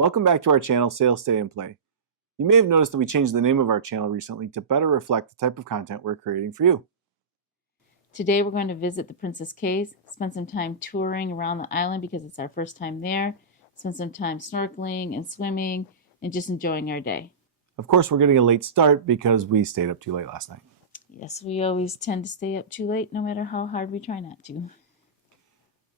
Welcome back to our channel, Sail, Stay, and Play. You may have noticed that we changed the name of our channel recently to better reflect the type of content we're creating for you. Today we're going to visit the Princess Cays, spend some time touring around the island because it's our first time there, spend some time snorkeling and swimming, and just enjoying our day. Of course, we're getting a late start because we stayed up too late last night. Yes, we always tend to stay up too late, no matter how hard we try not to.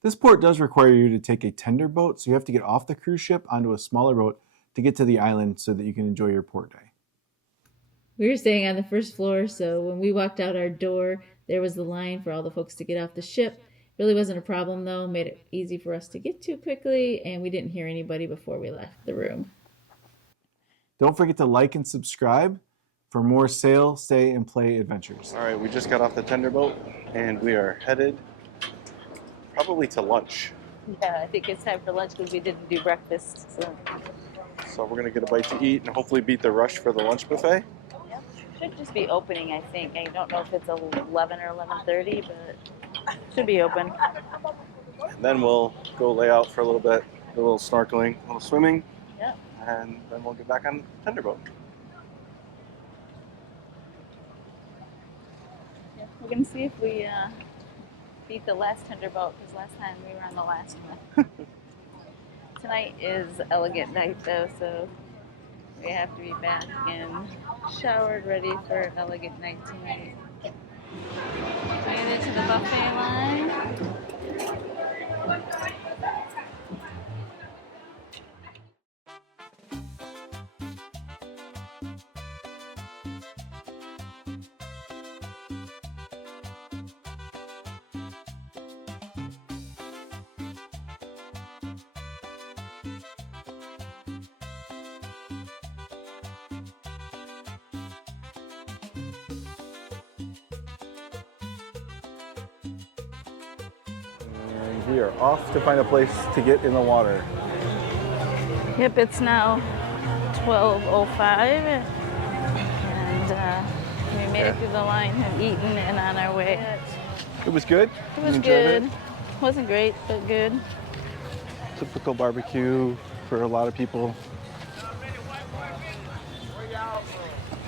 This port does require you to take a tender boat, so you have to get off the cruise ship onto a smaller boat to get to the island so that you can enjoy your port day. We were staying on the first floor, so when we walked out our door, there was the line for all the folks to get off the ship. Really wasn't a problem, though. Made it easy for us to get to quickly, and we didn't hear anybody before we left the room. Don't forget to like and subscribe for more Sail, Stay, and Play adventures. All right, we just got off the tender boat, and we are headed probably to lunch. Yeah, I think it's time for lunch because we didn't do breakfast. So we're gonna get a bite to eat and hopefully beat the rush for the lunch buffet. Should just be opening, I think. I don't know if it's 11 or 11:30, but should be open. And then we'll go lay out for a little bit, do a little snorkeling, a little swimming, Yep. and then we'll get back on the tender boat. Yeah, we're gonna see if we beat the last tender boat because last time we were on the last one. Tonight is elegant night though, so we have to be back and showered, ready for an elegant night tonight. Made it to the buffet line. And we are off to find a place to get in the water. Yep, it's now 12:05, and we made it through the line, have eaten, and on our way. It was good? It was You enjoyed good. it? Wasn't great, but good. Typical barbecue for a lot of people.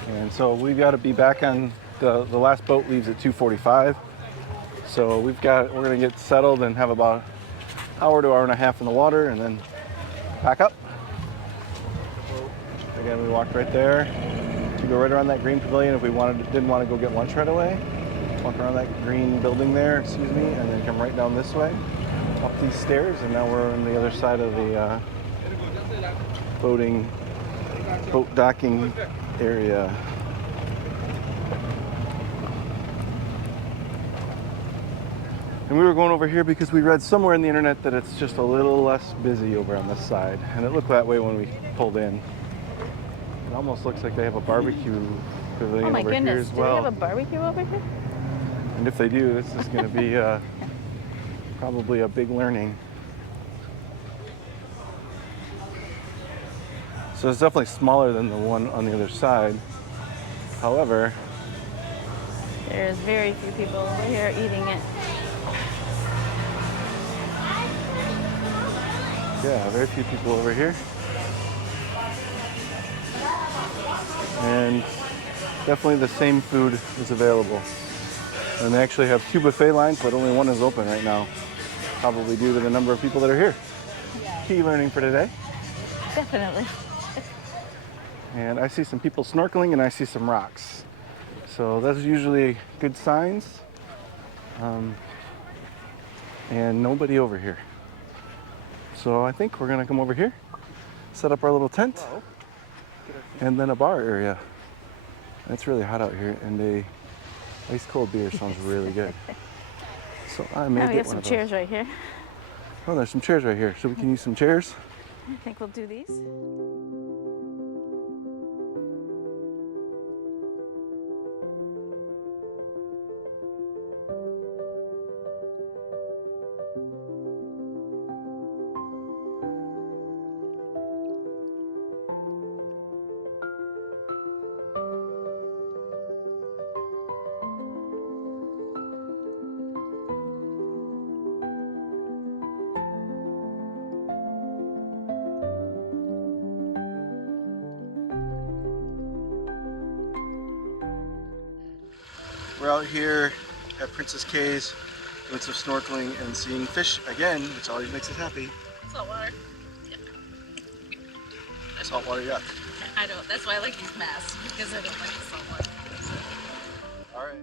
And so we've got to be back on the last boat leaves at 2:45. So we're gonna get settled and have about an hour to hour and a half in the water and then pack up. Again, we walked right there. We go right around that green pavilion if we didn't want to go get lunch right away. Walk around that green building there, and then come right down this way, up these stairs, and now we're on the other side of the boat docking area. And we were going over here because we read somewhere in the internet that it's just a little less busy over on this side, and it looked that way when we pulled in. It almost looks like they have a barbecue pavilion over here as well. Do they have a barbecue over here? And if they do, this is going to be probably a big learning. So it's definitely smaller than the one on the other side. However, There's very few people over here eating it. yeah, very few people over here. And definitely the same food is available. And they actually have 2 buffet lines, but only one is open right now. Probably due to the number of people that are here. Key learning for today. Definitely. And I see some people snorkeling and I see some rocks. So that's usually good signs. And nobody over here. So I think we're gonna come over here, set up our little tent, and then a bar area. It's really hot out here, and a ice cold beer sounds really good. So I may Now we get have one some of chairs those. right here. Oh, there's some chairs right here. So we can use some chairs. I think we'll do these. We're out here at Princess Cays doing some snorkeling and seeing fish again, which always makes us happy. Saltwater. Saltwater, yeah. I don't. That's why I like these masks, because I don't like the saltwater. All right.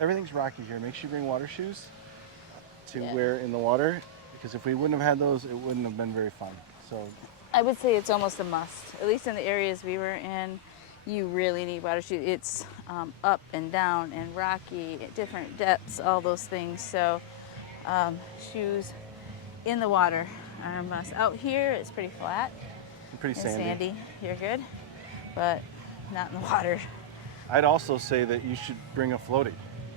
Everything's rocky here. Make sure you bring water shoes to wear in the water, because if we wouldn't have had those, it wouldn't have been very fun. So I would say it's almost a must. At least in the areas we were in, you really need water shoes. It's up and down and rocky at different depths, all those things. So shoes in the water are a must. Out here, it's pretty flat and pretty and sandy. sandy. You're good, but not in the water. I'd also say that you should bring a floaty,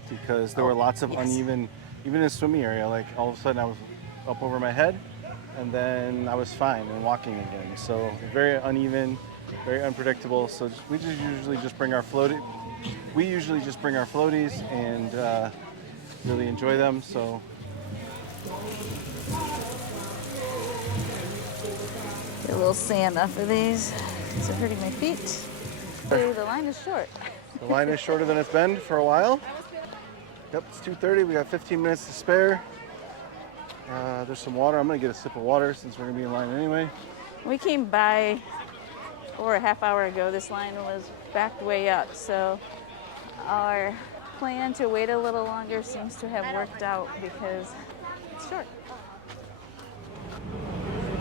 because there were lots of uneven, even in the swimming area, like all of a sudden I was up over my head and then I was fine and walking again. So very uneven, very unpredictable. So we usually just bring our floaty. We usually just bring our floaties and really enjoy them. So Get a little sand off of these. It's hurting my feet. The line is short. the line is shorter than it's been for a while. Yep, it's 2:30. We got 15 minutes to spare. There's some water. I'm gonna get a sip of water since we're gonna be in line anyway. We came by over a half hour ago. This line was backed way up, so our plan to wait a little longer seems to have worked out because it's short.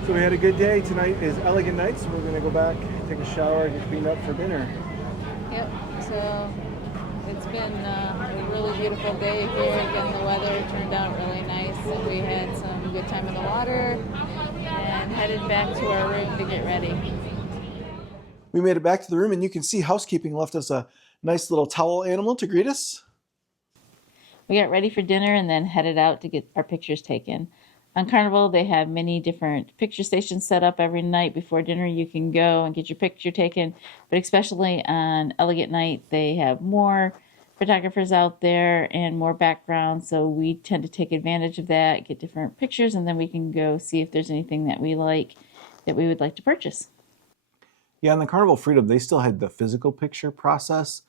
So we had a good day. Tonight is elegant night, so we're gonna go back, take a shower, get cleaned up for dinner. Yep, so it's been a really beautiful day here. Again, the weather turned out really nice, and we had some good time in the water and headed back to our room to get ready. We made it back to the room, and you can see housekeeping left us a nice little towel animal to greet us. We got ready for dinner and then headed out to get our pictures taken. On Carnival, they have many different picture stations set up every night. Before dinner, you can go and get your picture taken. But especially on Elegant Night, they have more photographers out there and more background. So we tend to take advantage of that, get different pictures, and then we can go see if there's anything that we like that we would like to purchase. Yeah, on the Carnival Freedom, they still had the physical picture process.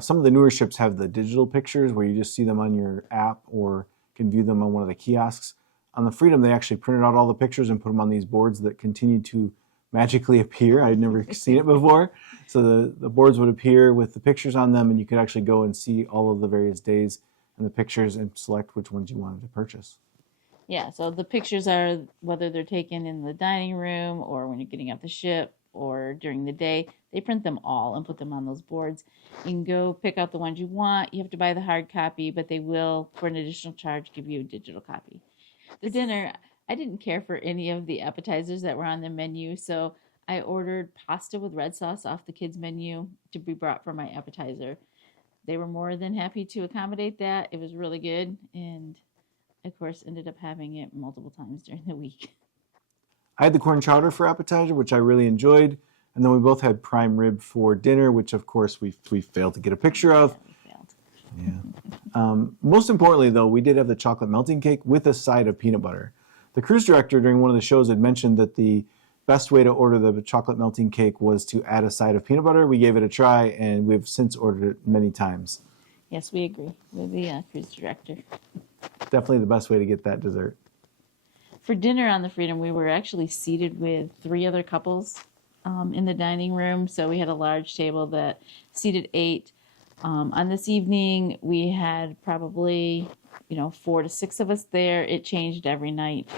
Some of the newer ships have the digital pictures where you just see them on your app or can view them on one of the kiosks. On the Freedom, they actually printed out all the pictures and put them on these boards that continue to magically appear. I'd never seen it before. So the boards would appear with the pictures on them, and you could actually go and see all of the various days and the pictures and select which ones you wanted to purchase. Yeah, so the pictures are whether they're taken in the dining room or when you're getting off the ship or during the day. They print them all and put them on those boards. You can go pick out the ones you want. You have to buy the hard copy, but they will, for an additional charge, give you a digital copy. The dinner, I didn't care for any of the appetizers that were on the menu, so I ordered pasta with red sauce off the kids' menu to be brought for my appetizer. They were more than happy to accommodate that. It was really good, and of course ended up having it multiple times during the week. I had the corn chowder for appetizer, which I really enjoyed, and then we both had prime rib for dinner, which of course we failed to get a picture of. Yeah. Most importantly, though, we did have the chocolate melting cake with a side of peanut butter. The cruise director during one of the shows had mentioned that the best way to order the chocolate melting cake was to add a side of peanut butter. We gave it a try, and we've since ordered it many times. Yes, we agree with the cruise director. Definitely the best way to get that dessert. For dinner on the Freedom, we were actually seated with 3 other couples in the dining room. So we had a large table that seated 8. On this evening, we had probably, 4 to 6 of us there. It changed every night.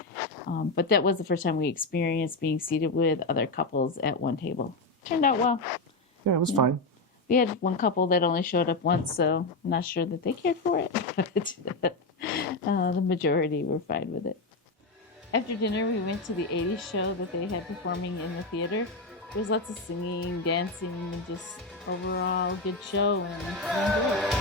But that was the first time we experienced being seated with other couples at one table. Turned out well. Yeah, it was fine. We had one couple that only showed up once, so I'm not sure that they cared for it. But the majority were fine with it. After dinner, we went to the 80s show that they had performing in the theater. There was lots of singing, dancing, and just overall good show, and we enjoyed it.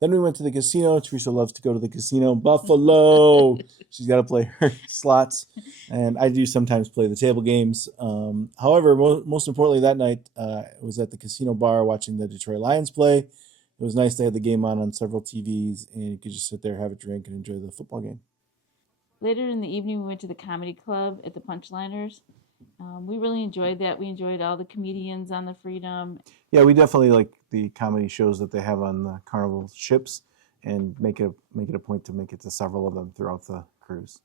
Then we went to the casino. Teresa loves to go to the casino. Buffalo. She's got to play her slots. And I do sometimes play the table games. However, most importantly, that night, I was at the casino bar watching the Detroit Lions play. It was nice to have the game on several TVs, and you could just sit there, have a drink, and enjoy the football game. Later in the evening, we went to the comedy club at the Punchliners. We really enjoyed that. We enjoyed all the comedians on the Freedom. Yeah, we definitely like the comedy shows that they have on the Carnival ships, and make it a point to make it to several of them throughout the cruise.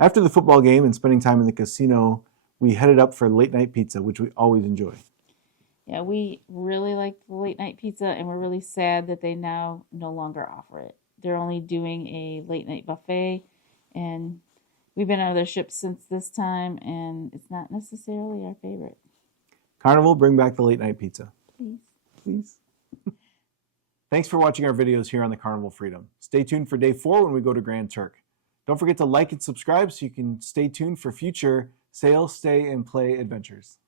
After the football game and spending time in the casino, we headed up for late night pizza, which we always enjoy. Yeah, we really liked the late night pizza, and we're really sad that they now no longer offer it. They're only doing a late night buffet, and we've been on other ships since this time, and it's not necessarily our favorite. Carnival, bring back the late night pizza. Please. Please. Thanks for watching our videos here on the Carnival Freedom. Stay tuned for day 4 when we go to Grand Turk. Don't forget to like and subscribe so you can stay tuned for future sail, stay, and play adventures.